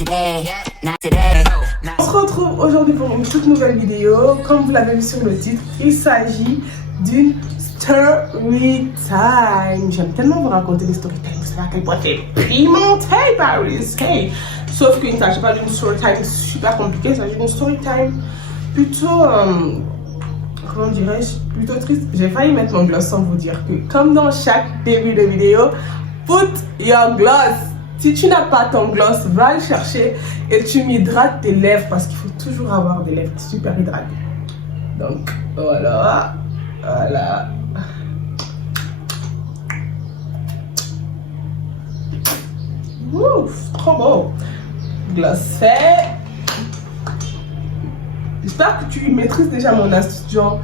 On se retrouve aujourd'hui pour une toute nouvelle vidéo. Comme vous l'avez vu sur le titre, il s'agit d'une story time. J'aime tellement vous raconter des story time. Vous savez à quel point c'est pimenté par hey. Sauf qu'il ne s'agit pas d'une story time super compliquée, il s'agit d'une story time plutôt, comment dirais-je, plutôt triste. J'ai failli mettre mon gloss sans vous dire que, comme dans chaque début de vidéo, put your gloss. Si tu n'as pas ton gloss, va le chercher et tu m'hydrates tes lèvres parce qu'il faut toujours avoir des lèvres super hydratées. Donc voilà, voilà. Ouf, trop beau. Gloss fait. J'espère que tu maîtrises déjà mon astuce, genre.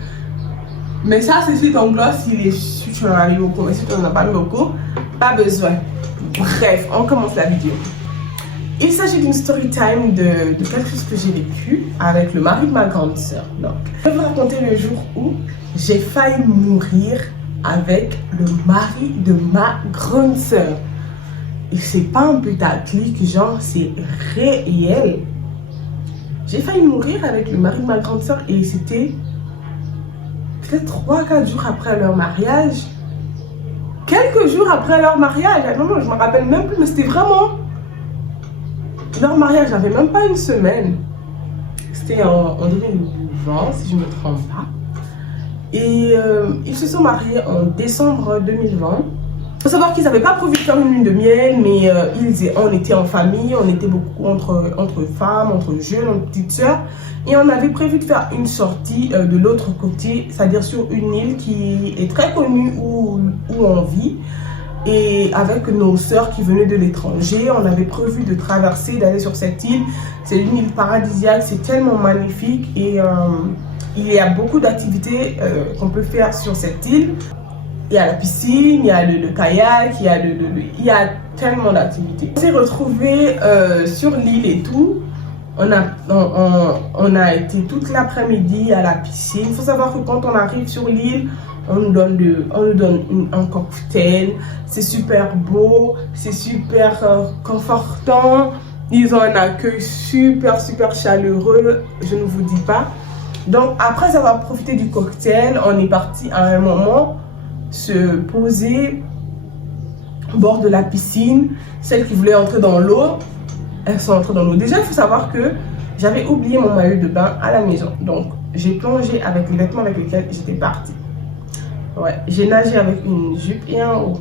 Mais ça, c'est si ton gloss, si tu en as mis beaucoup, mais si tu n'en as pas mis beaucoup, pas besoin. Bref, on commence la vidéo. Il s'agit d'une story time de quelque chose que j'ai vécu avec le mari de ma grande sœur. Donc, je vais vous raconter le jour où j'ai failli mourir avec le mari de ma grande sœur. Et c'est pas un putaclic, genre c'est réel. J'ai failli mourir avec le mari de ma grande sœur et c'était peut-être 3-4 jours après leur mariage. Quelques jours après leur mariage, non, je me rappelle même plus, mais c'était vraiment leur mariage, j'avais même pas une semaine. C'était en 2020, si je ne me trompe pas. Et ils se sont mariés en décembre 2020. Il faut savoir qu'ils n'avaient pas prévu de faire une lune de miel, mais on était en famille, on était beaucoup entre femmes, entre jeunes, entre petites sœurs. Et on avait prévu de faire une sortie de l'autre côté, c'est-à-dire sur une île qui est très connue où on vit. Et avec nos sœurs qui venaient de l'étranger, on avait prévu de traverser, d'aller sur cette île. C'est une île paradisiaque, c'est tellement magnifique et il y a beaucoup d'activités qu'on peut faire sur cette île. Il y a la piscine, il y a le kayak, il y a tellement d'activités. On s'est retrouvés sur l'île et tout. On a été toute l'après-midi à la piscine. Il faut savoir que quand on arrive sur l'île, on nous donne un cocktail. C'est super beau, c'est super confortant. Ils ont un accueil super chaleureux, je ne vous dis pas. Donc après avoir profité du cocktail, on est parti à un moment se poser au bord de la piscine. Celles qui voulaient entrer dans l'eau, elles sont entrées dans l'eau. Déjà, il faut savoir que j'avais oublié mon maillot de bain à la maison. Donc, j'ai plongé avec les vêtements avec lesquels j'étais partie. Ouais, j'ai nagé avec une jupe et un haut.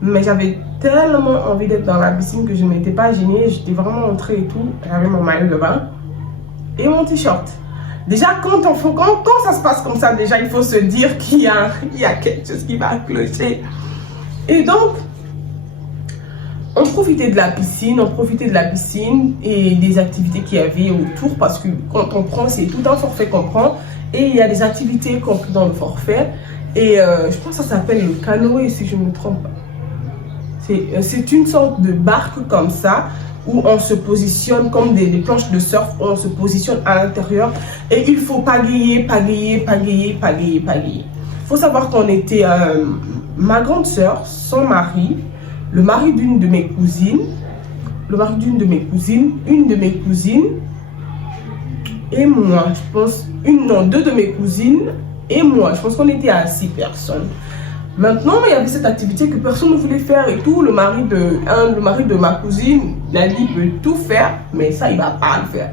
Mais j'avais tellement envie d'être dans la piscine que je ne m'étais pas gênée. J'étais vraiment entrée et tout. J'avais mon maillot de bain et mon t-shirt. Déjà, quand ça se passe comme ça, déjà, il faut se dire qu'il y a quelque chose qui va clocher. Et donc, on profitait de la piscine et des activités qu'il y avait autour parce que quand on prend, c'est tout un forfait qu'on prend et il y a des activités comprises dans le forfait et je pense que ça s'appelle le canoë si je ne me trompe pas. C'est une sorte de barque comme ça où on se positionne comme des planches de surf, où on se positionne à l'intérieur et il faut pagayer. Il faut savoir qu'on était ma grande sœur, son mari, le mari d'une de mes cousines, une de mes cousines et moi, je pense, deux de mes cousines et moi. Je pense qu'on était à 6 personnes. Maintenant, il y avait cette activité que personne ne voulait faire et tout. Le mari de ma cousine, il a dit, il peut tout faire, mais ça, il ne va pas le faire.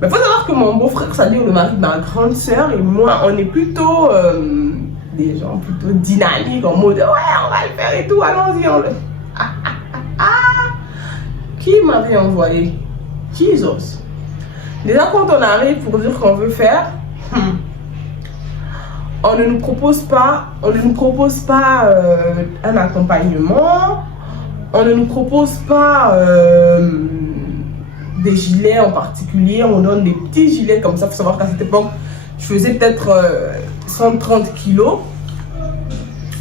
Mais il faut savoir que mon beau-frère, c'est-à-dire le mari de ma grande sœur et moi, on est plutôt des gens plutôt dynamiques, en mode, ouais, on va le faire et tout, allons-y, on le fait. Qui m'avait envoyé? Jesus. Déjà, quand on arrive pour dire qu'on veut faire, on ne nous propose pas un accompagnement, on ne nous propose pas des gilets en particulier, on donne des petits gilets comme ça. Il faut savoir qu'à cette époque, je faisais peut-être 130 kilos,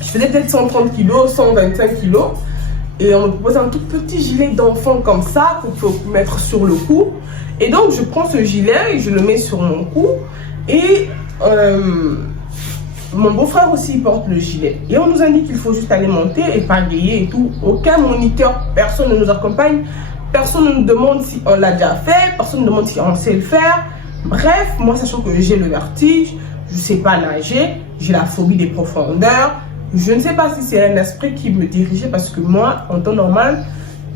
125 kilos, et on me propose un tout petit gilet d'enfant comme ça qu'il faut mettre sur le cou. Et donc je prends ce gilet et je le mets sur mon cou et mon beau-frère aussi porte le gilet. Et on nous a dit qu'il faut juste aller monter et pagayer et tout. Aucun moniteur, personne ne nous accompagne. Personne ne nous demande si on l'a déjà fait, personne ne demande si on sait le faire. Bref, moi sachant que j'ai le vertige, je ne sais pas nager, j'ai la phobie des profondeurs. Je ne sais pas si c'est un esprit qui me dirigeait parce que moi, en temps normal,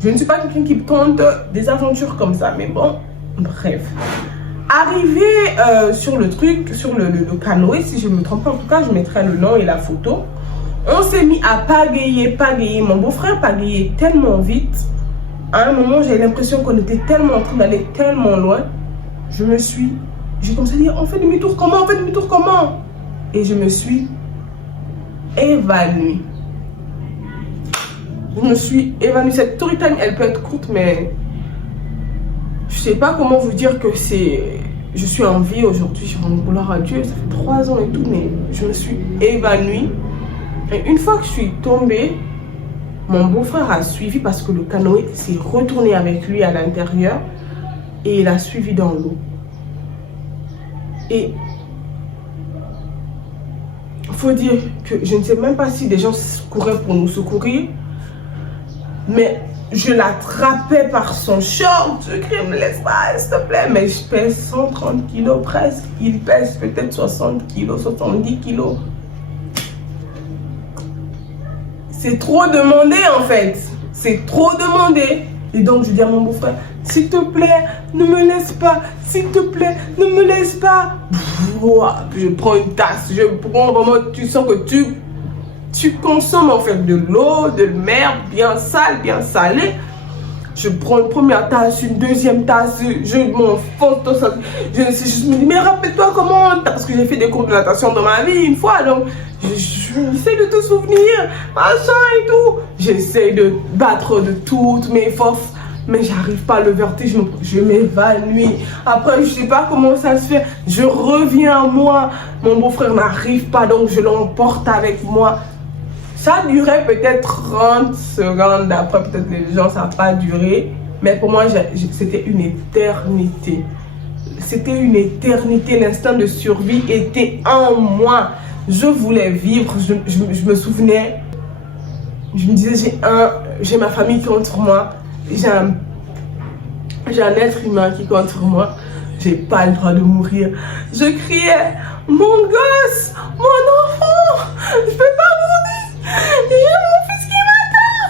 je ne suis pas quelqu'un qui tente des aventures comme ça. Mais bon, bref. Arrivé sur le truc, sur le canoë, si je ne me trompe pas, en tout cas, je mettrai le nom et la photo. On s'est mis à pagayer. Mon beau-frère pagayait tellement vite. À un moment, j'ai l'impression qu'on était tellement en train d'aller tellement loin. J'ai commencé à dire, on fait demi-tour comment? Et je me suis évanouie. Cette story time, elle peut être courte, mais je sais pas comment vous dire que je suis en vie aujourd'hui, je rends gloire à Dieu, ça fait 3 ans et tout, mais je me suis évanouie. Et une fois que je suis tombée, mon beau-frère a suivi parce que le canoë s'est retourné avec lui à l'intérieur et il a suivi dans l'eau. Et il faut dire que je ne sais même pas si des gens couraient pour nous secourir, mais je l'attrapais par son short. Je criais, me laisse pas, s'il te plaît. Mais je pèse 130 kilos presque. Il pèse peut-être 60 kilos, 70 kilos. C'est trop demandé en fait. C'est trop demandé. Et donc je dis à mon beau-frère, s'il te plaît, ne me laisse pas. S'il te plaît, ne me laisse pas. Je prends une tasse. Je prends vraiment, tu sens que tu consommes en fait de l'eau, de mer bien sale, bien salée. Je prends une première tasse, une deuxième tasse, je m'enfonce dans ça. Je me dis, mais rappelle-toi comment, parce que j'ai fait des cours de natation dans ma vie une fois, donc j'essaie de te souvenir, machin et tout. J'essaie de battre de toutes mes forces, mais j'arrive pas, le vertige, je m'évanouis. Après, je sais pas comment ça se fait, je reviens à moi. Mon beau-frère n'arrive pas, donc je l'emporte avec moi. Ça durait peut-être 30 secondes, après peut-être les gens, ça n'a pas duré. Mais pour moi, c'était une éternité. C'était une éternité, l'instinct de survie était en moi. Je voulais vivre, je me souvenais. Je me disais, j'ai ma famille contre moi. J'ai un être humain qui contre moi. J'ai pas le droit de mourir. Je criais, mon gosse, mon enfant, je peux pas mourir. J'ai mon fils qui m'attend.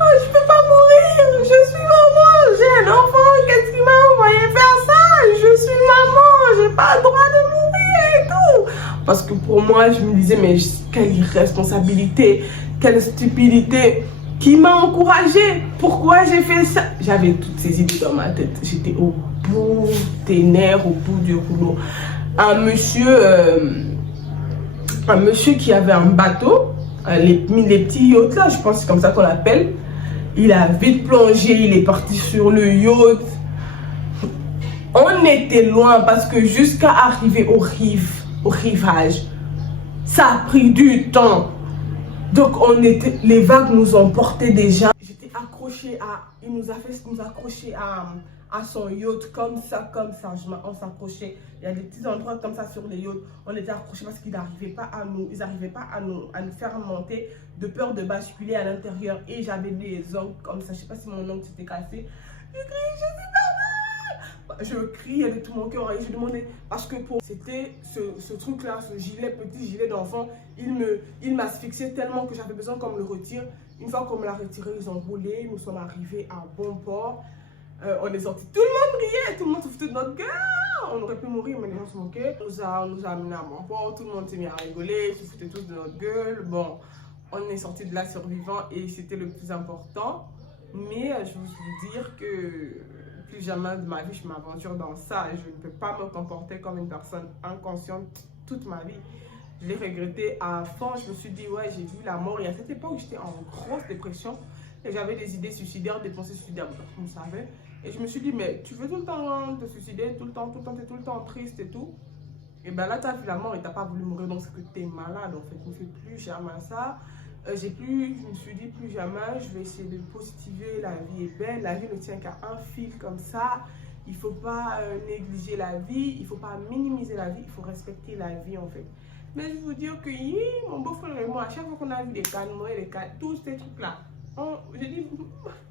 Oh, je peux pas mourir. Je suis maman. J'ai un enfant. Qu'est-ce qui m'a envoyé faire ça? Je suis maman. J'ai pas le droit de mourir et tout. Parce que pour moi, je me disais, mais quelle irresponsabilité, quelle stupidité. Qui m'a encouragée? Pourquoi j'ai fait ça? J'avais toutes ces idées dans ma tête. J'étais au bout des nerfs, au bout du rouleau. Un monsieur qui avait un bateau, les petits yachts là, je pense que c'est comme ça qu'on l'appelle. Il a vite plongé, il est parti sur le yacht. On était loin parce que jusqu'à arriver au rivage, ça a pris du temps. Donc les vagues nous ont porté déjà. J'étais accrochée il nous a fait nous accrocher à son yacht comme ça. On s'accrochait. Il y a des petits endroits comme ça sur les yachts. On était accrochés parce qu'ils n'arrivaient pas à nous faire monter de peur de basculer à l'intérieur. Et j'avais des ongles comme ça. Je sais pas si mon ongle s'était cassé. Je criais, je suis pas mal. Je criais de tout mon cœur et je demandais parce que c'était ce truc là, ce petit gilet d'enfant, il m'asphyxiait tellement que j'avais besoin qu'on me le retire. Une fois qu'on me l'a retiré, ils ont roulé, nous sommes arrivés à bon port. On est sortis, tout le monde riait, tout le monde se foutait de notre gueule. On aurait pu mourir, mais les gens se moquaient. On nous a amenés à bon port, tout le monde s'est mis à rigoler, se foutait tous de notre gueule. Bon, on est sortis de là survivants et c'était le plus important. Mais je veux vous dire que plus jamais de ma vie je m'aventure dans ça. Je ne peux pas me comporter comme une personne inconsciente toute ma vie. Je l'ai regretté à fond. Je me suis dit, ouais, j'ai vu la mort. Et à cette époque, j'étais en grosse dépression. Et j'avais des idées suicidaires, des pensées suicidaires, vous savez. Et je me suis dit, mais tu veux tout le temps te suicider, tout le temps, tu es tout le temps triste et tout. Et bien là, tu as vu la mort et tu n'as pas voulu mourir, donc c'est que tu es malade en fait. Ne fais plus jamais ça. Je me suis dit, plus jamais, je vais essayer de positiver. La vie est belle, la vie ne tient qu'à un fil comme ça. Il ne faut pas négliger la vie, il ne faut pas minimiser la vie, il faut respecter la vie en fait. Mais je veux dire que mon beau-frère et moi, à chaque fois qu'on a vu des canoës, tous ces trucs-là, Je dis,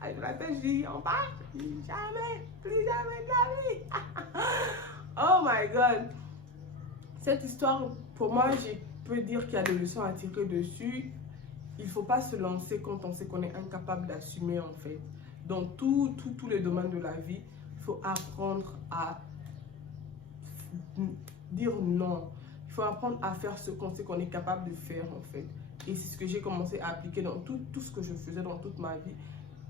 avec la tête, je dis, on part. Jamais, plus jamais de la vie. Oh my God. Cette histoire, pour moi, je peux dire qu'il y a des leçons à tirer dessus. Il ne faut pas se lancer quand on sait qu'on est incapable d'assumer, en fait. Dans tous les domaines de la vie, il faut apprendre à dire non. Il faut apprendre à faire ce qu'on sait qu'on est capable de faire, en fait. Et c'est ce que j'ai commencé à appliquer dans tout ce que je faisais dans toute ma vie.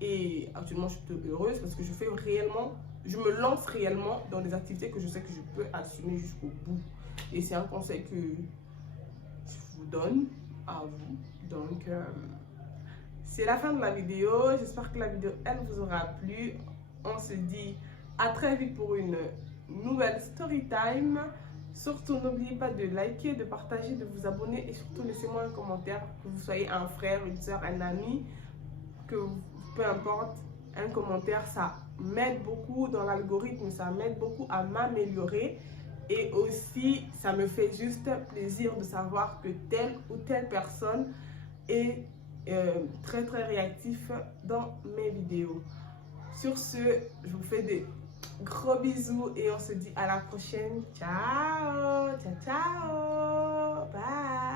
Et actuellement, je suis heureuse parce que je me lance réellement dans des activités que je sais que je peux assumer jusqu'au bout. Et c'est un conseil que je vous donne à vous. Donc, c'est la fin de la vidéo. J'espère que la vidéo, elle vous aura plu. On se dit à très vite pour une nouvelle story time. Surtout, n'oubliez pas de liker, de partager, de vous abonner et surtout laissez-moi un commentaire, que vous soyez un frère, une soeur, un ami, peu importe, un commentaire, ça m'aide beaucoup dans l'algorithme, ça m'aide beaucoup à m'améliorer et aussi, ça me fait juste plaisir de savoir que telle ou telle personne est très réactif dans mes vidéos. Sur ce, je vous fais des gros bisous et on se dit à la prochaine. Ciao, ciao, ciao, bye.